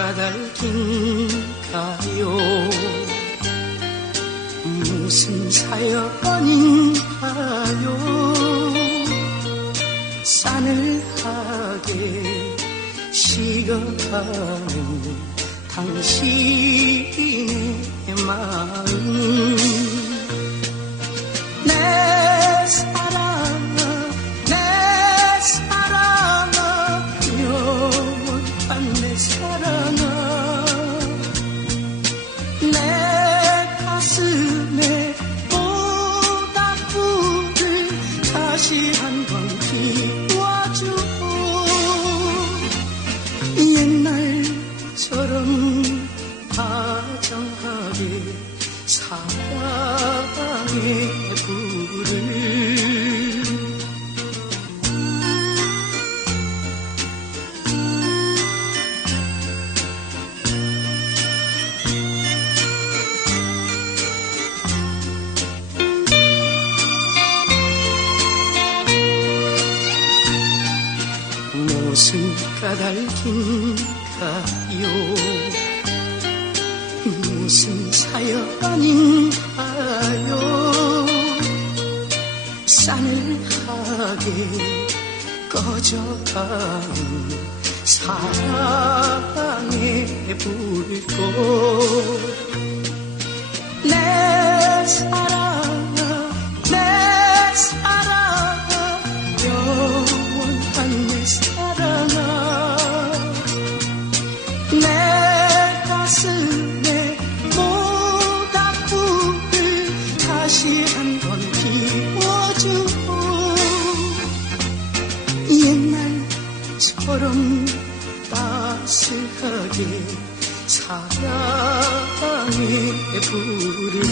까닭인가요? 무슨 사연인가요? 싸늘하게 식어가는 당신의 마음. 내 사랑아 영원한 내 사랑아, 내 가슴에 모닥불을 다시 한 번 피워줘. 옛날처럼 다정하게 사랑의 불을. 무슨 까닭인가요? 무슨 사연인가요? 싸늘하게 꺼져가는 사랑의 불꽃. 내 사랑아, 내 사랑아, 영원한 내 사랑아, 내 가슴에 모닥불을 다시 한 번 피워줘. 옛날처럼 따스하게 사랑의 불을.